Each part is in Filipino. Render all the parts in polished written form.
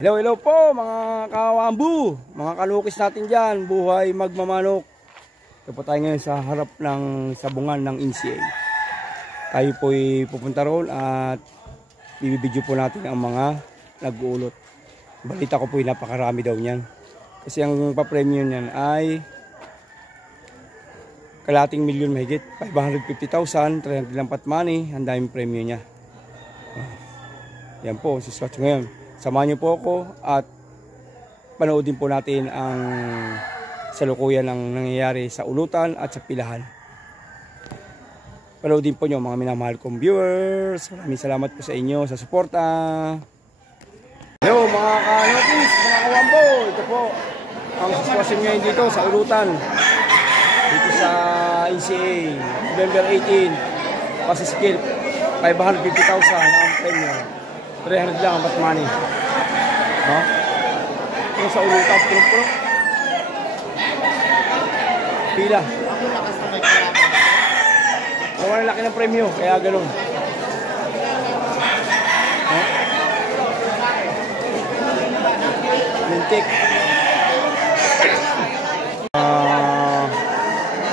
Hello, hello po mga kawambu, mga kalukis natin dyan, buhay magmamanok. Ito po tayo ngayon sa harap ng sabungan ng NCA. Tayo po'y pupunta roon at bibidyo po natin ang mga nag-uulot. Balita ko po'y napakarami daw niyan. Kasi ang pa-premium niyan ay kalating milyon mahigit, 550,000, 300 lang pat money, ang daming premium niya. Yan po, si Swatch ngayon. Samahan niyo po ako at panoodin po natin ang salukuyan ng nangyayari sa ulutan at sa pilahan. Panoodin po niyo mga minamahal kong viewers. Maraming salamat po sa inyo sa suporta. Hello mga kanokis, mga kawambo. Ito po ang sitwasyon ngayon dito sa ulutan. Dito sa NCA, November 18, pasiskil, 550,000 ang premium. 300 lang ang batmani. No? Yung sa ulutan, puno-puno. Pila. Ang laki ng premyo, kaya ganun. No? Lintik.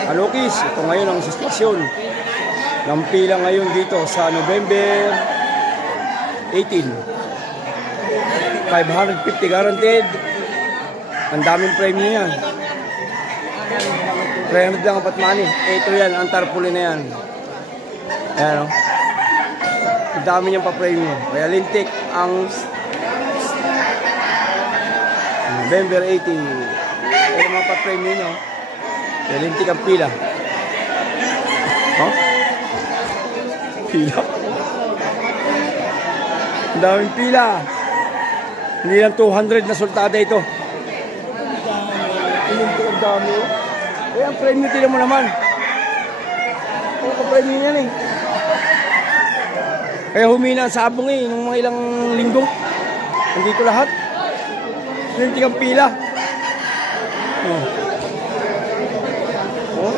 Alokis, ito ngayon ang sitwasyon ng pila ngayon dito sa November 18, 550 guaranteed. Ang daming premium yan. 300 lang ang patmani. Ito yan, ang tarpaulin na yan. Ayan o. Ang dami niyang pa-premium. Kaya lintik ang November 18. Kaya mga pa-premium nyo. Kaya lintik ang pila. Pila. Ang daming pila. Hindi lang 200 na sultada ito. Ang dami. Eh, ang premium tila mo naman. Ang premium yan eh. Kaya humina ang sabong eh. Nung mga ilang linggo. Hindi ko lahat. Hindi kang pila. Oh. Oh.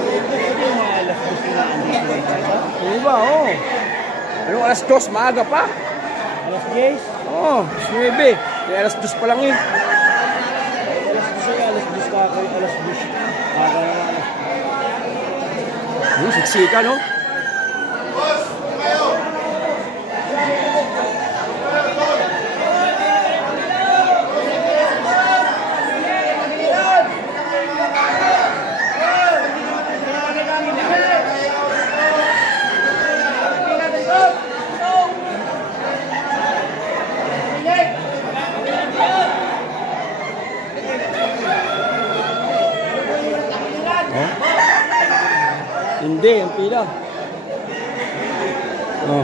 Diba, oh. Anong alas 2? Maaga pa. Alas 10? Oo, 9. Kaya alas 2 pa lang eh. Alas 2 ay alas 2 ka kayo, alas 2. Siksika, no? Hindi, ang pila. Oh.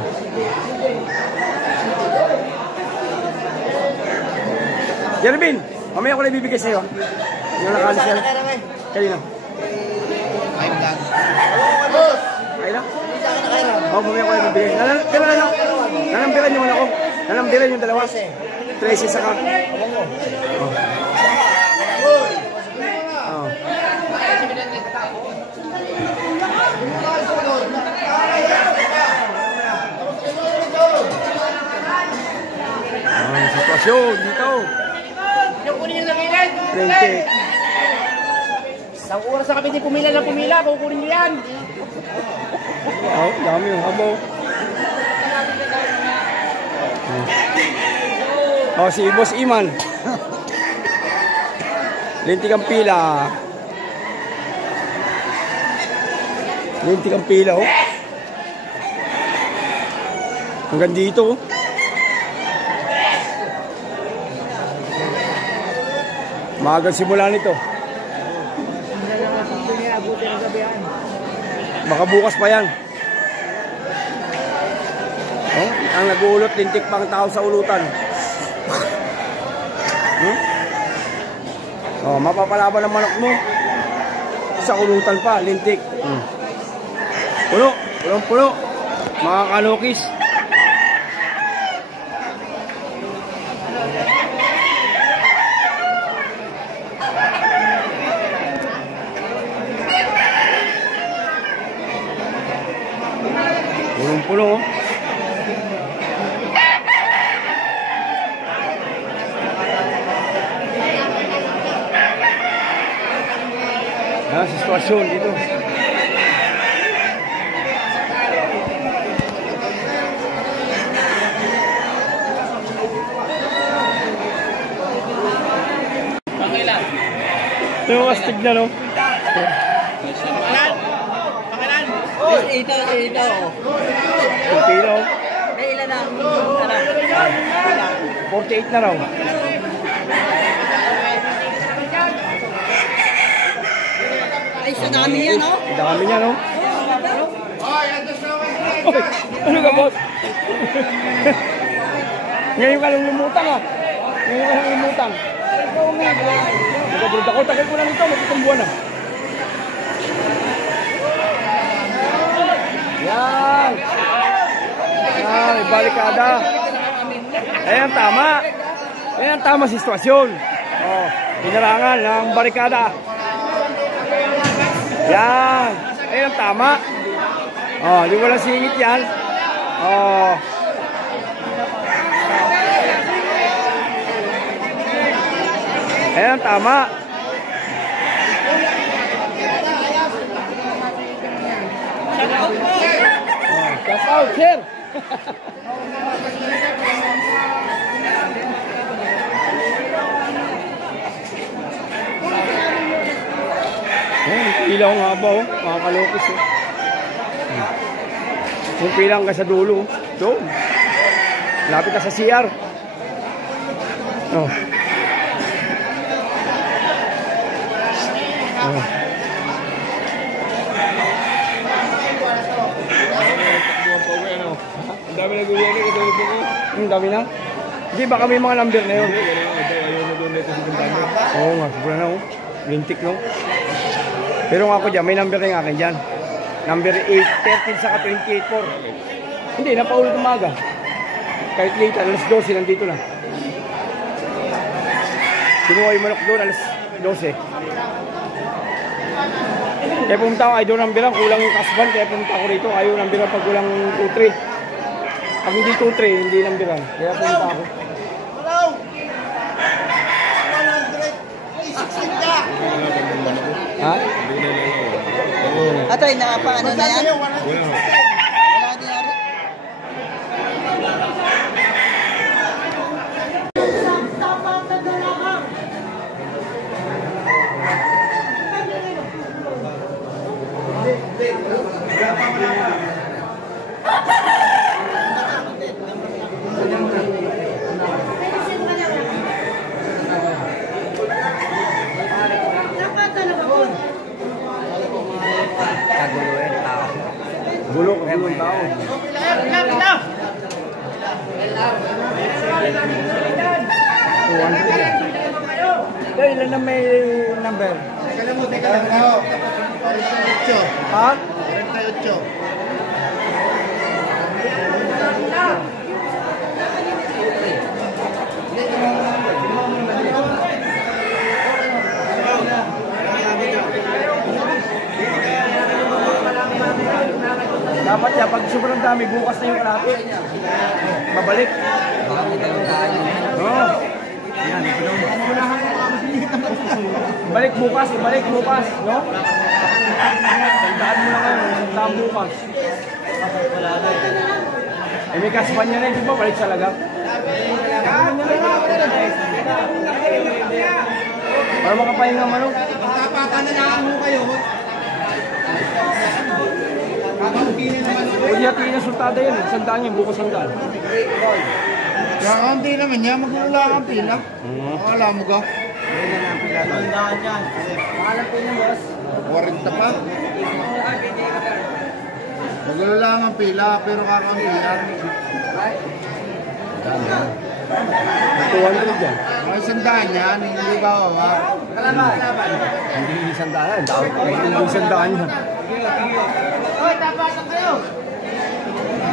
Jervin, mamaya ko na ibibigay sa'yo. Yung nakansel. Kanina. Ay lang? Oo, mamaya ko na ibibigay. Nalambiran yung ako. Nalambiran yung dalawa. 13 saka. Oh. Sitwasyon dito. Yung kunin yung nakilan. Isang oras na kami di pumila na pumila. Kukunin nyo yan. Oh, dami yung habo. Oh, si Boss Iman. Lintik ang pila. Lintik ang pila, oh. Hanggang dito, oh. Maagang simula nito. Baka bukas pa yan. Oh, ang nag-uulot, lintik pang tao sa ulutan. Oh, mapapalaban ng manok mo. Sa ulutan pa, lintik. Puno, puno, mga kanokis. Punong-puno. Yan, sitwasyon dito. Ito yung astig na, no? Ito. Kilo. May ilan na? 48 na raw. Ay, sa dami yan, no? Ang dami niya, no? Oy, ano ka, boss? Ngayon ka lang lumutang, ah. Ngayon ka lang lumutang. Nagkabrod ako, tagal ko lang ito, magkitang buwan na. Yan! Yan, balikada. Ayan, tama. Ayan, tama si sitwasyon. Oh, pinarangan ng barikada. Yan. Ayan, tama. Oh, di wala singit yan. Oh. Ayan, tama. Shout out, sir. Ilaw nga ba, oh. Mga kalokis, oh. Kung pilang ka sa dulo, doon. Lapit ka sa CR. Oh. Oh. Ang dami na gulyan eh, katulad ko. Ang dami na? Hindi, baka may mga number na yun. Ayaw na doon dito sa bintana. Oo nga, sobra na, oh. Lintik, no? Pero nga ako dyan, may number na yung akin dyan. Number 8, 13 saka 28-4. Hindi, napaulit umaga. Kahit late, alas 12, nandito na. Kinuha yung manok doon, alas 12. Kaya pumunta ako, ayaw numberan, kulang yung kasban, kaya pumunta ako rito, ayaw numberan pag kulang 2-3. Pag hindi 2-3, hindi numberan, kaya pumunta ako. Ha? Ato, nakapaano na yan? Wala din yan. Gulo ng tao. Kaya ilan na may number? Teka lang ako. 48. Ha? 48. Dapat yan, pag sobrang dami, bukas na yung kalapit. Babalik. Oo. Balik bukas, balik bukas, no? Tandaan mo na kayo, tandaan bukas. Eh, may kaspan niya na, di ba? Balik sa lagak. Para makapahinga man, no? Tapatan na lang mo kayo. Huwag niya tingin na sultada yan, sandaan yan, bukas sandaan. Kakaunti naman niya, maglula kang pila. Akala mo ka? Tandaan yan. Pangalan po niya, boss. 40 pa. Maglula kang pila, pero kakaunti yan. 200 yan. Ay, sandaan yan, hindi ba ha? Hindi sandaan, hindi sandaan yan.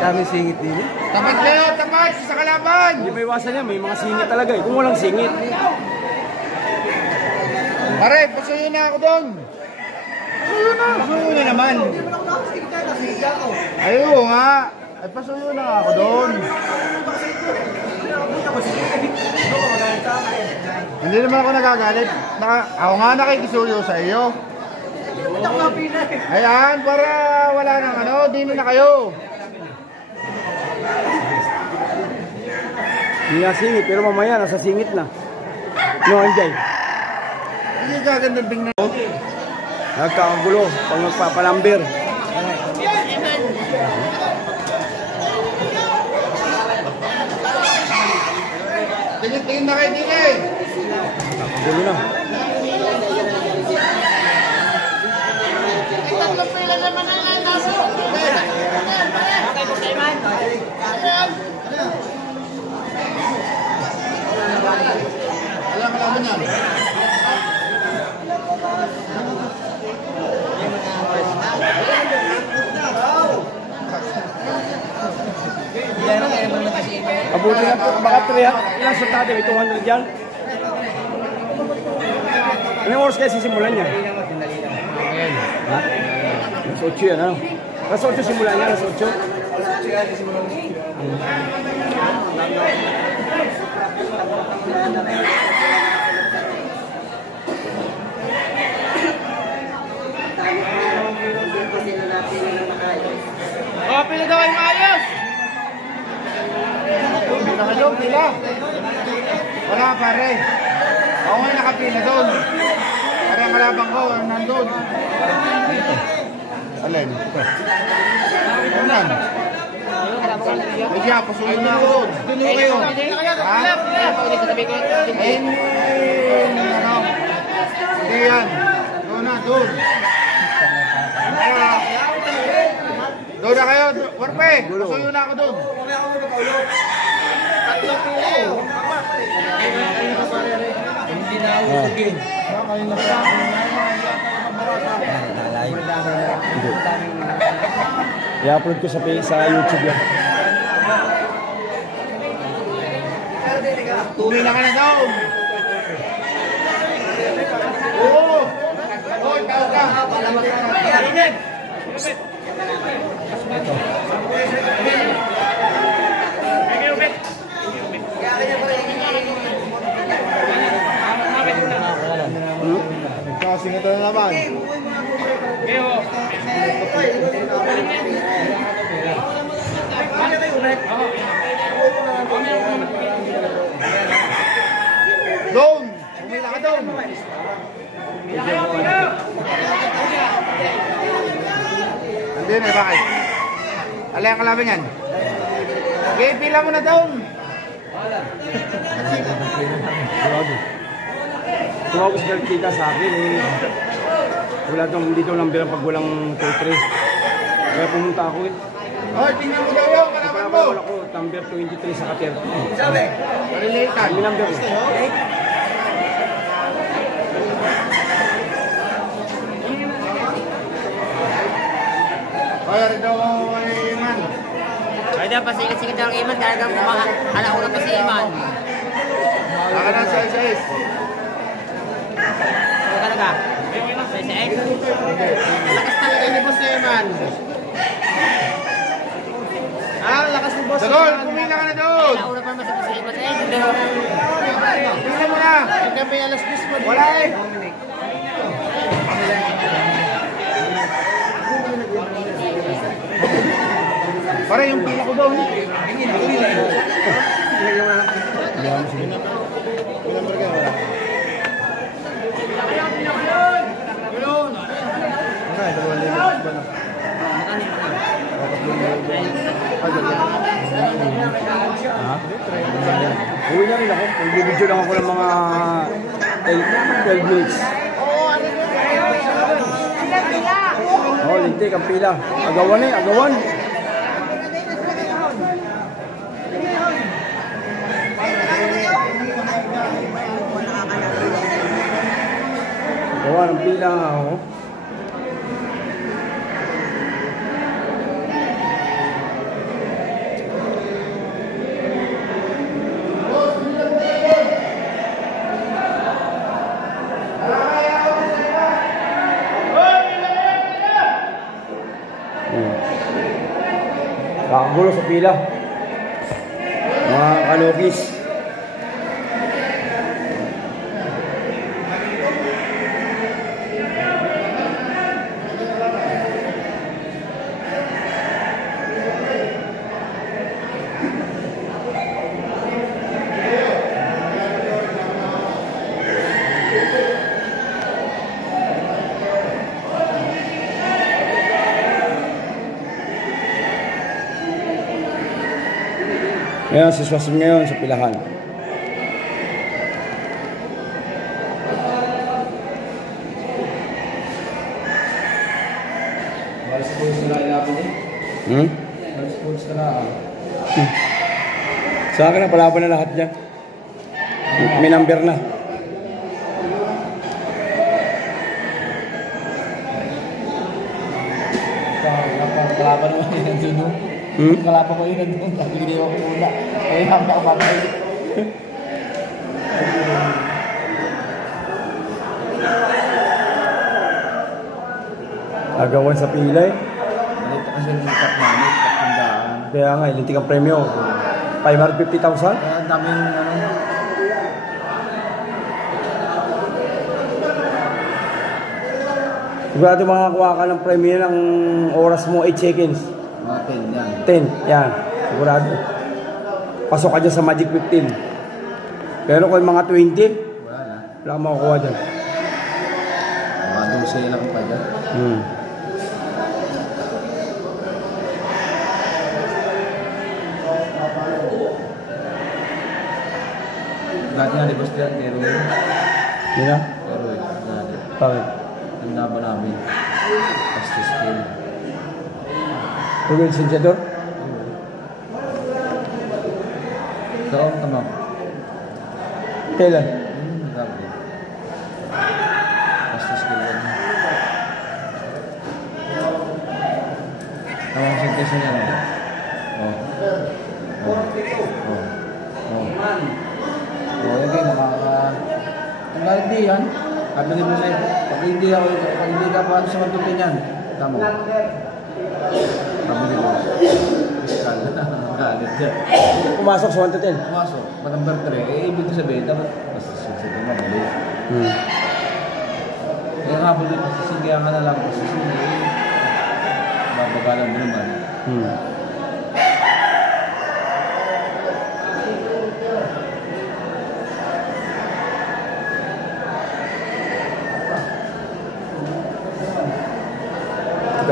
Daming singit din eh. Tapat kayo, tapat sa kalaban! Hindi may iwasan yan, may mga singit talaga eh. Kung walang singit. Pare, pasuyo na ako doon. Pasuyo na naman. Ayaw nga. Ay, pasuyo na ako doon. Hindi naman ako nagagalit. Ako nga nakikisuyo sa iyo. Ayan, para wala nang ano, dinin na kayo. Hindi na singit, pero mamaya nasa singit na. No, Anjay? Hindi gagandang tingnan. Nagkakagulo pag magpapalamber. Tingin na kayo din eh. Gulo na. Alam kalaman yan. Abuti na po, baka 300, ilang sultado, may 200 yan. Anong oras kaya sisimulan niya? Ha? Alas 8 yan, ano? Alas 8 simulan niya, alas 8. Oh, pila daw kayo maayos! Nakalaw, pila. Wala pare. Ako nga nakapila doon. Pare ang kalabang ko, nandun. Alin? Unan. Medya, pasuloy na ako doon. Doon kayo. Ha? Ano? Hindi yan. Doon na, doon. Doon na kayo, Warpe. Pasuloy na ako doon. Hindi na uugin. I-upload ko sa YouTube yan. Tuloy na ka na doon. Oo. Oo, ikaw ka. Kasing ito na naman. Doon! Umila ka doon! Nandun eh, bakit? Alay ang kalaban yan? Okay, pila mo na doon! Tumawag si Tita sa akin eh. Wala dito number pag walang 2-3. Kaya pumunta ako eh. Oh, tingnan mo daw yung kalaban mo! Wala ko number 23 sa kater. Sabi? Malilitan. May number eh. Kaya rin daw ay Iman. Ay, daw pasigit-sigit daw ang Iman. Talagang alauna pa si Iman. Baka na sa isa-is. Talaga? Sa X? Lakas talaga ni Boss Iman. Ah, lakas ni Boss. Dagol, pumila ka na doon! Alauna pa naman si Iman. Pila mo na! Kami alas 10 mo. Wala eh! Pare, yung pila ko doon. Uwi na rin ako. Nagbibidyo lang ako ng mga 12 minutes. Oh, lintik ang pila. Agawan eh, agawan. Agawan ang pila nga ako. Kakagulo sa pila. Mga kalokis. Ayan, siswasin ngayon sa pilahan. Sa akin na, palaban na lahat dyan. May number na. Kalaban naman yun nandun. Kalaban ko yun nandun. Hindi ako una. Kaya naman ako babay. Agawan sa pilay. Malito kasi yung top money, top tindaan. Kaya nga, ilintik ang premyo. 550,000? Kaya ang daming ano. Sigurado makakuha ka ng premyo ng oras mo 8 seconds. Mga 10 yan. 10, yan. Sigurado. Pasok ka dyan sa Magic 15. Pero kung mga 20, Wala na. wala kang makukuha dyan. Mga 12 lang pa dyan. Dati nga, di ba siya, pero Yun na? dati. Bakit? Ang laban namin. Fast skill. Tugil Sinjador? Taong tamang. Kailan? Grabe. Fast skill yan. Tamang sintesa niya. Hindi ang hindi yan. Sabi ni Buse, pag hindi ka pa sa matutin yan, tamo. Sabi ni Buse, fiskal na, galit dyan. Pumasok sa 1 to 10. Pumasok, pa number 3, ibig sabihin, dapat basta sige mabali. Kaya nga po din, sisigyan ka na lang, kasi babagalan mo naman.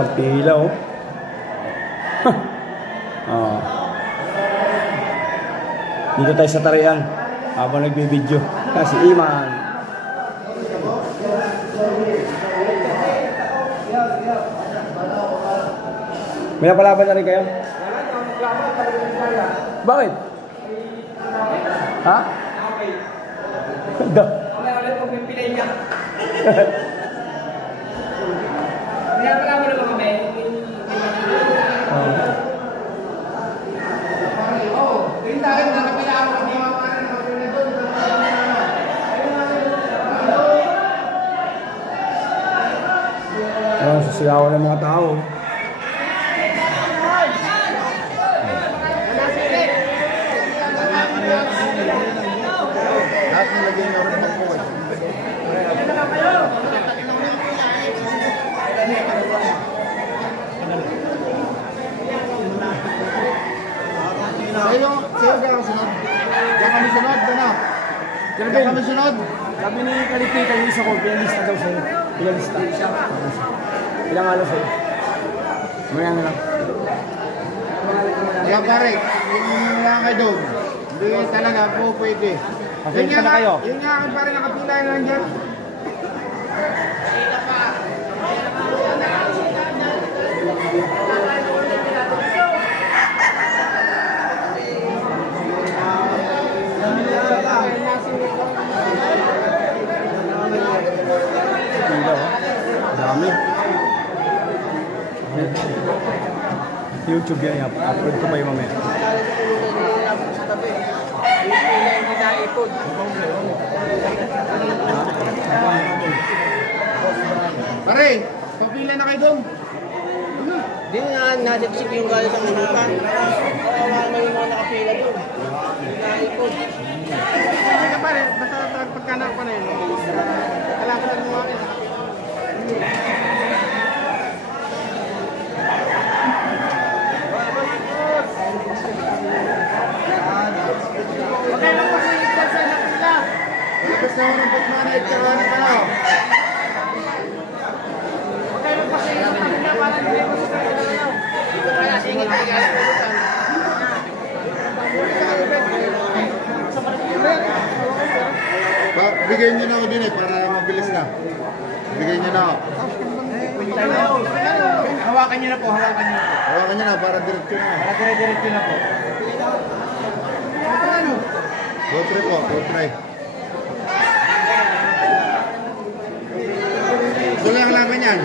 Ang pila, oh. Dito tayo sa tarian habang nagbibideo. Si Iman. May napalaban na rin kayo? Bakit? Ha? Da. Sisigawan ng mga tao. Lahat nilagay na rin magpuwag. Sa'yo kaya sunod? Kaya kami sunod? Kaya kami sunod? Sabi ni Kalipita, yung isa ko, pinalista daw sa'yo. Pinalista. Ilang alo sa'yo? Mayroon na lang. Kaya pare, yung lang kayo doon. Hindi talaga po pwede. Pasensya na kayo. Yun nga pare, nakapila na lang dyan. Dami. YouTube yan, upload ko pa yung mamaya. Pare, papila na kayo doon. Hindi nga, nadipsip yung galing sa minutan. Wala naman yung mga nakapila doon. Naipod. Hindi ka pare, basta pagkanak pa na yun. Kalaban mo akin. Okay lang kasi ito sa nakila. Gusto mo ng pagmana at saka na ka. Okay lang kasi ito sa nakila para hindi mo sa nakila. Dito kaya singit ay galing. Bigay niyo na ako din para mabilis na. Bigay niyo na ako. Hawakan niyo na po, hawakan niyo na po. Hawakan niyo na para diretso na. Para dire-diretso na po. Go try po, go try. Gusto lang laban yan.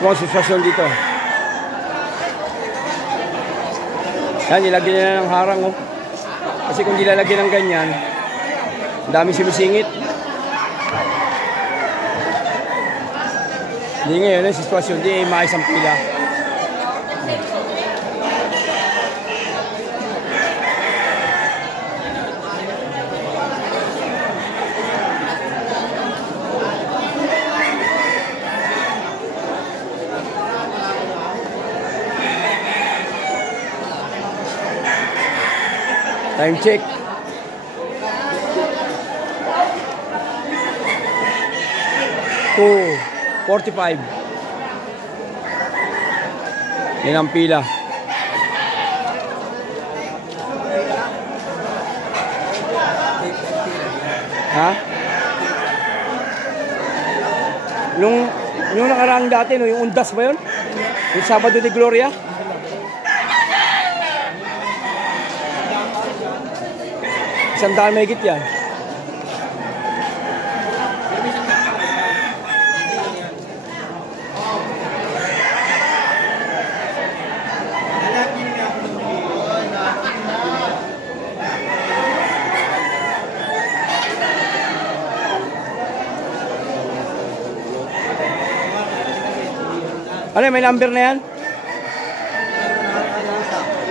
Mga sitwasyon dito. Yan, nilagyan nila ng harang, oh. Kasi kung nilalagyan ng ganyan, ang dami simisingit. Hindi ngayon, yung sitwasyon, hindi maayos ang pila. Time check. 2:45. Yan ang pila. Ha? Yung nakaraang dati, no, yung Undas ba yun? Yung Sabado de Gloria? Isang daan may higit yan. Ano, may number na yan?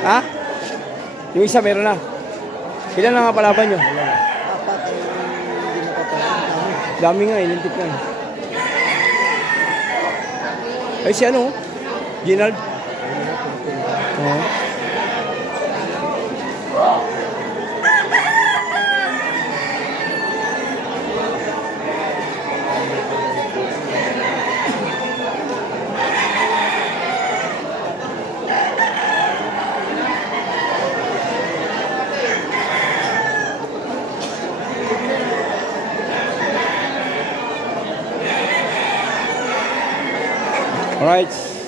Ha? Yung isa meron na. Ilan na nga palaban nyo? Dami nga, ilintik na. Ay si ano? Ginald? Oo. All right.